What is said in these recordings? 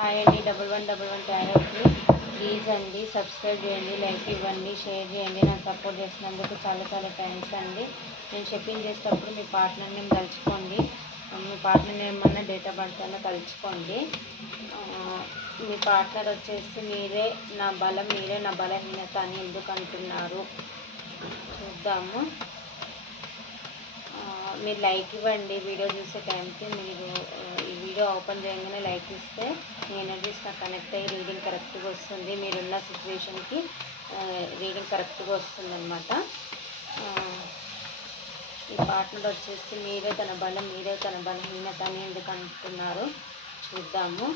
Hi అండి, 1111 ఛానల్కి please అండి సబ్స్క్రైబ్ చేయండి, లైక్ ఇవ్వండి, షేర్ చేయండి. నాకు సపోర్ట్ చేసినందుకు చాలా చాలా థ్యాంక్స్ అండి. నేను షిప్పింగ్ చేసేటప్పుడు మీ పార్ట్నర్ నేమ్ తలుచుకోండి. మీ పార్ట్నర్ నేమ్ అన్న డేట్ ఆఫ్ బర్త్ అన్న తలుచుకోండి. మీ పార్ట్నర్ వచ్చేసి మీరే నా బలం, మీరే నా బలహీనత అని ఎందుకు అంటున్నారు చూద్దాము. మీరు లైక్ ఇవ్వండి. వీడియో చూసే టైంకి మీరు ఈ వీడియో ఓపెన్ చేయగానే లైక్ ఇస్తే మీ ఎనర్జీస్ నాకు కనెక్ట్ అయ్యి రీడింగ్ కరెక్ట్గా వస్తుంది. మీరున్న సిచ్యువేషన్కి రీడింగ్ కరెక్ట్గా వస్తుంది అనమాట. ఈ పార్ట్నర్ వచ్చేసి మీరే తన బలం, మీరే తన బలహీనత అని ఎందుకు అంటున్నారు చూద్దాము.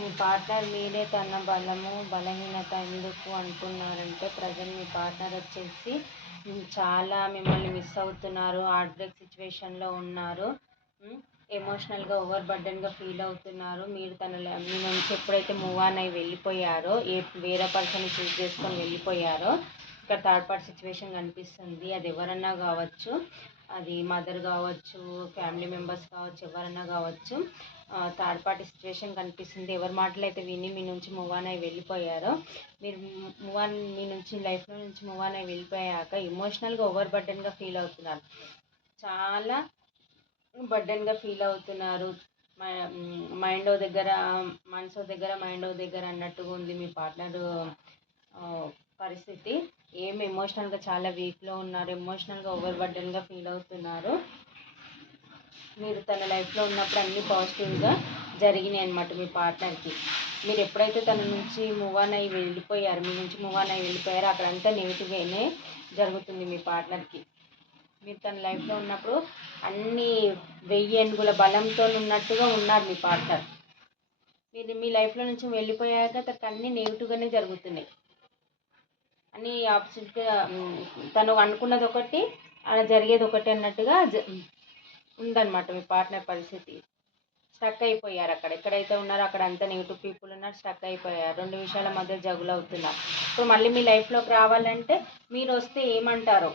మీ పార్ట్నర్ మీరే తన బలము బలహీనత ఎందుకు అంటున్నారంటే, ప్రజెంట్ మీ పార్ట్నర్ వచ్చేసి చాలా మిమ్మల్ని మిస్ అవుతున్నారు, హార్ట్ బ్రేక్ సిచ్యువేషన్లో ఉన్నారు, ఎమోషనల్గా ఓవర్ బర్డెన్గా ఫీల్ అవుతున్నారు. మీరు మీ నుంచి ఎప్పుడైతే మూవ్ ఆన్ అయ్యి వెళ్ళిపోయారో, వేరే పర్సన్ చూస్ చేసుకొని వెళ్ళిపోయారో, ఇక్కడ థర్డ్ పార్టీ సిచ్యువేషన్ కనిపిస్తుంది. అది ఎవరన్నా కావచ్చు, అది మదర్ కావచ్చు, ఫ్యామిలీ మెంబర్స్ కావచ్చు, ఎవరన్నా కావచ్చు. థర్డ్ పార్టీ సిచ్యువేషన్ కనిపిస్తుంది. ఎవరి మాటలు అయితే విని మీ నుంచి మూవ్ ఆన్ అయ్యి వెళ్ళిపోయారో, మీరు మీ నుంచి లైఫ్లో నుంచి మూవ్ ఆన్ అయ్యి వెళ్ళిపోయాక ఎమోషనల్గా ఓవర్ బర్డెన్గా ఫీల్ అవుతున్నారు. చాలా బర్డెన్గా ఫీల్ అవుతున్నారు. మైండ్ దగ్గర మనసు దగ్గర మైండ్ దగ్గర అన్నట్టుగా ఉంది మీ పార్ట్నర్ పరిస్థితి. ఎమోషనల్గా చాలా వీక్లో ఉన్నారు, ఎమోషనల్గా ఓవర్ బర్డెన్గా ఫీల్ అవుతున్నారు. మీరు తన లైఫ్లో ఉన్నప్పుడు అన్నీ పాజిటివ్గా జరిగినాయి అనమాట మీ పార్ట్నర్కి. మీరు ఎప్పుడైతే తన నుంచి మూవ్ ఆన్ అయ్యి వెళ్ళిపోయారు, మీ నుంచి మూవ్ ఆన్ అయ్యి వెళ్ళిపోయారో అక్కడంతా నెగిటివ్గానే జరుగుతుంది మీ పార్ట్నర్కి. మీరు తన లైఫ్లో ఉన్నప్పుడు అన్ని 1000 ఏనుగుల బలంతో ఉన్నట్టుగా ఉన్నారు మీ పార్ట్నర్. మీరు మీ లైఫ్లో నుంచి వెళ్ళిపోయాక తనకు అన్నీ నెగిటివ్గానే జరుగుతున్నాయి. అన్నీ ఆపోజిట్గా తను అనుకున్నది ఒకటి, అలా జరిగేది ఒకటి అన్నట్టుగా ఉందన్నమాట మీ పార్ట్నర్ పరిస్థితి. స్టక్ అయిపోయారు. ఎక్కడైతే ఉన్నారో అక్కడ అంతా నెగిటివ్ పీపుల్ ఉన్నారు, స్టక్ అయిపోయారు. 2 విషయాల మధ్య జగులు అవుతున్నారు. ఇప్పుడు మళ్ళీ మీ లైఫ్లోకి రావాలంటే మీరు వస్తే ఏమంటారో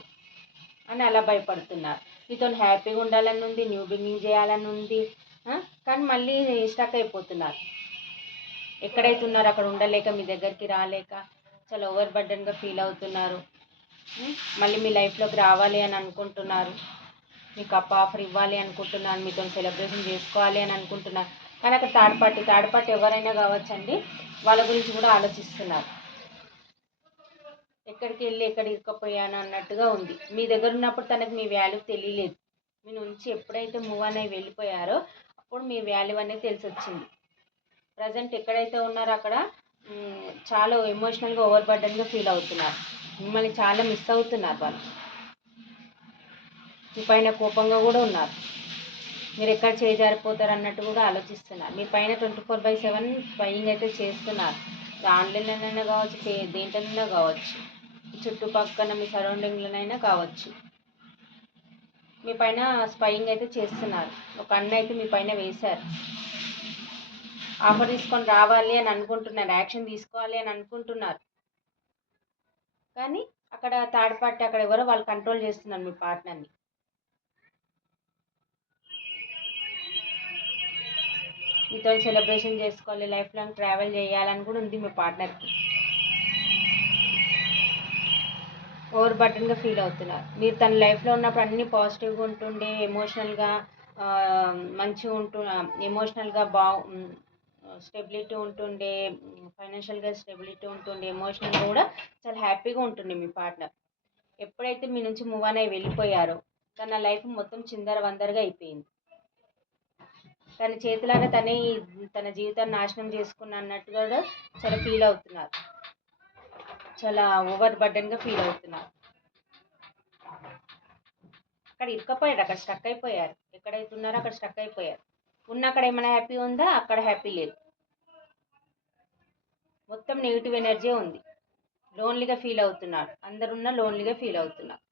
అని అలా భయపడుతున్నారు. మీతో హ్యాపీగా ఉండాలని ఉంది, న్యూ బిగినింగ్ చేయాలని ఉంది, కానీ మళ్ళీ స్టక్ అయిపోతున్నారు. ఎక్కడైతే ఉన్నారో అక్కడ ఉండలేక, మీ దగ్గరికి రాలేక చాలా ఓవర్ బర్డెన్గా ఫీల్ అవుతున్నారు. మళ్ళీ మీ లైఫ్లోకి రావాలి అని అనుకుంటున్నారు, మీకు ఆఫర్ ఇవ్వాలి అనుకుంటున్నాను, మీతో సెలబ్రేషన్ చేసుకోవాలి అని అనుకుంటున్నారు. కానీ అక్కడ థర్డ్ పార్టీ ఎవరైనా కావచ్చండి, వాళ్ళ గురించి కూడా ఆలోచిస్తున్నారు. ఎక్కడికి వెళ్ళి ఎక్కడ ఇరుక్కపోయాను అన్నట్టుగా ఉంది. మీ దగ్గర ఉన్నప్పుడు తనకు మీ వాల్యూ తెలియలేదు. మీ నుంచి ఎప్పుడైతే మూవ్ ఆన్ అయ్యి వెళ్ళిపోయారో అప్పుడు మీ వాల్యూ అనేది తెలిసి వచ్చింది. ప్రజెంట్ ఎక్కడైతే ఉన్నారో అక్కడ చాలా ఎమోషనల్గా ఓవర్ బర్డెన్గా ఫీల్ అవుతున్నారు. మిమ్మల్ని చాలా మిస్ అవుతున్నారు. వాళ్ళు మీ పైన కోపంగా కూడా ఉన్నారు. మీరు ఎక్కడ చేజారిపోతారు అన్నట్టు కూడా ఆలోచిస్తున్నారు. మీ పైన 24/7 స్పైయింగ్ అయితే చేస్తున్నారు. ఆన్లైన్లోనైనా కావచ్చు, దేంట్లోనైనా కావచ్చు, చుట్టుపక్కల మీ సరౌండింగ్లోనైనా కావచ్చు, మీ పైన స్పైయింగ్ అయితే చేస్తున్నారు. ఒక అన్న అయితే మీ పైన వేశారు. ఆఫర్ తీసుకొని రావాలి అని అనుకుంటున్నారు, యాక్షన్ తీసుకోవాలి అని అనుకుంటున్నారు. కానీ అక్కడ థర్డ్ పార్టీ అక్కడ ఎవరో వాళ్ళు కంట్రోల్ చేస్తున్నారు మీ పార్ట్నర్ని. మీతో సెలబ్రేషన్ చేసుకోవాలి, లైఫ్ లాంగ్ ట్రావెల్ చేయాలని కూడా ఉంది మీ పార్ట్నర్కి. ఓవర్ బర్డెన్గా ఫీల్ అవుతున్నారు. మీరు తన లైఫ్లో ఉన్నప్పుడు అన్నీ పాజిటివ్గా ఉంటుండే, ఎమోషనల్గా మంచిగా ఎమోషనల్గా స్టెబిలిటీ ఉంటుండే, ఫైనాన్షియల్గా స్టెబిలిటీ ఉంటుండే, ఎమోషనల్గా కూడా చాలా హ్యాపీగా ఉంటుండే మీ పార్ట్నర్. ఎప్పుడైతే మీ నుంచి మూవ్ ఆన్ అయ్యి వెళ్ళిపోయారో తన లైఫ్ మొత్తం చిందరవందరగా అయిపోయింది. తన చేతులారా తన జీవితాన్ని నాశనం చేసుకున్న అన్నట్టుగా కూడా చాలా ఫీల్ అవుతున్నారు. చాలా ఓవర్ బర్డెన్గా ఫీల్ అవుతున్నారు. అక్కడ ఇరుక్కపోయారు, అక్కడ స్టక్ అయిపోయారు. ఎక్కడైతే ఉన్నారో అక్కడ స్టక్ అయిపోయారు. అక్కడ ఏమైనా హ్యాపీ ఉందా? అక్కడ హ్యాపీ లేదు. మొత్తం నెగిటివ్ ఎనర్జీ ఉంది. లోన్లీగా ఫీల్ అవుతున్నారు, అందరున్న లోన్లీగా ఫీల్ అవుతున్నారు.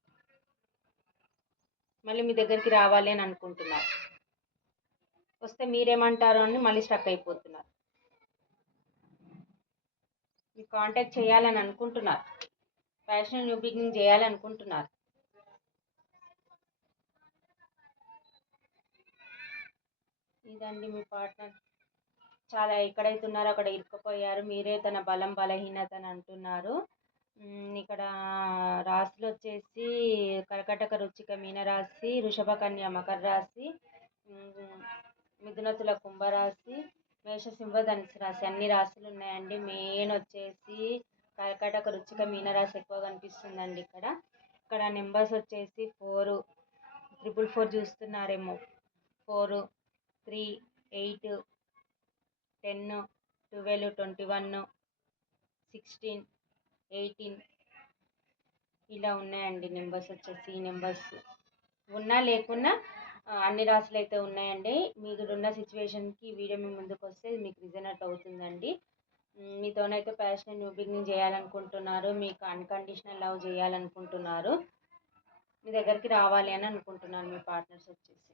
మళ్ళీ మీ దగ్గరికి రావాలి అని అనుకుంటున్నారు. వస్తే మీరేమంటారో అని మళ్ళీ స్టక్ అయిపోతున్నారు. మీరు కాంటాక్ట్ చేయాలని అనుకుంటున్నారు, ప్యాషనల్ న్యూ బిగినింగ్ చేయాలనుకుంటున్నారు. ఇదండి మీ పార్ట్నర్. చాలా ఎక్కడైతే ఉన్నారో అక్కడ ఇరుక్కుపోయారు. మీరే తన బలం బలహీనత అని అంటున్నారు. ఇక్కడ రాశులు వచ్చేసి కర్కటక రుచిక మీనరాశి, వృషభ కన్య మకర రాశి, మిథున తుల కుంభరాశి, మేష సింహ ధనుసు రాశి, అన్ని రాశులు ఉన్నాయండి. మెయిన్ వచ్చేసి కర్కటక రుచిక మీనరాశి ఎక్కువ కనిపిస్తుందండి. ఇక్కడ నెంబర్స్ వచ్చేసి 4, 444 చూస్తున్నారేమో. 4, 3, 8, 10, 12, 21, 16, 18 ఇలా ఉన్నాయండి. నెంబర్స్ వచ్చేసి ఈ నెంబర్స్ ఉన్నా లేకున్నా అన్ని రాశులు అయితే ఉన్నాయండి. మీకున్న సిచ్యువేషన్కి ఈ వీడియో మీ ముందుకు వస్తే మీకు రిజనెట్ అవుతుందండి. మీతోనైతే ప్యాషనల్ న్యూ బిగినింగ్ చేయాలనుకుంటున్నారు, మీకు అన్కండిషనల్ లవ్ చేయాలనుకుంటున్నారు, మీ దగ్గరికి రావాలి అని అనుకుంటున్నాను మీ పార్ట్నర్స్ వచ్చేసి.